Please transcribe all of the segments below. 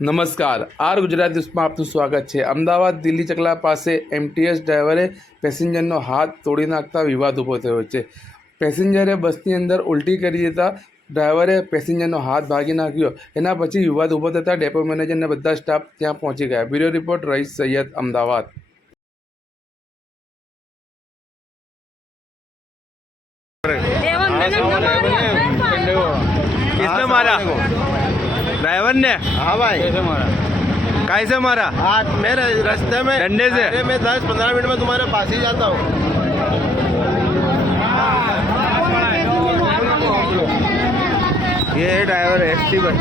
નમસ્કાર, આર ગુજરાત ન્યૂઝમાં આપનું સ્વાગત છે। અમદાવાદ દિલ્હી ચકલા પાસે એમટીએસ ડ્રાઈવરે પેસેન્જરનો હાથ તોડી નાખતા વિવાદ ઊભો થયો છે। પેસેન્જરે બસની અંદર ઉલટી કરી દેતા ડ્રાઈવરે પેસેન્જરનો હાથ ભાગી નાખ્યો। એના પછી વિવાદ ઊભો થતાં ડેપો મેનેજર અને બધા સ્ટાફ ત્યાં પહોંચી ગયા। બ્યુરો રિપોર્ટ રઈસ સૈયદ, અમદાવાદ। किसने मारा? ड्राइवर ने? हाँ भाई, कैसे मारा? कैसे मारा? आज मेरे रास्ते में डंडे से? अरे मैं 10-15 मिनट में तुम्हारे पास ही जाता हूँ। ये है ड्राइवर एसटी बस।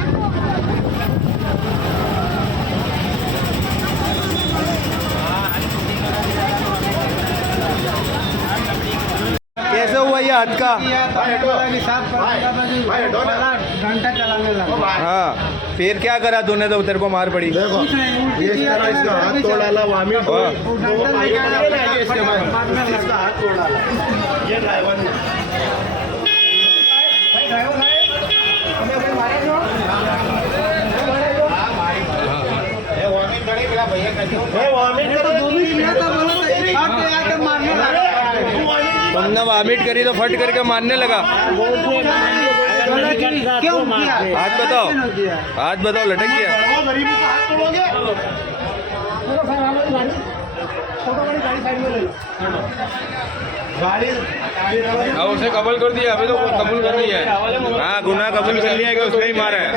कैसे हुआ ये हाथ का? घंटा चलाने लगा। हाँ, फिर क्या करा तूने? तो तेरे को मार पड़ी। देखो ये इस तरह इसका हाथ तोड़ डाला, वामिट हुई। इसके बाद इसका हाथ तोड़ डाला ये ड्राइवर ने। तुमने वॉमिट करी तो फट करके मारने लगा। क्यों किया? हाथ बताओ, हाथ बताओ, लटक गया। गरीबों का हाथ तोड़ोगे? अब उसे कबूल कर दिया, अभी तो कबूल कर दिया है। हाँ, गुनाह कबूल कर लिया कि उसने ही मारा है।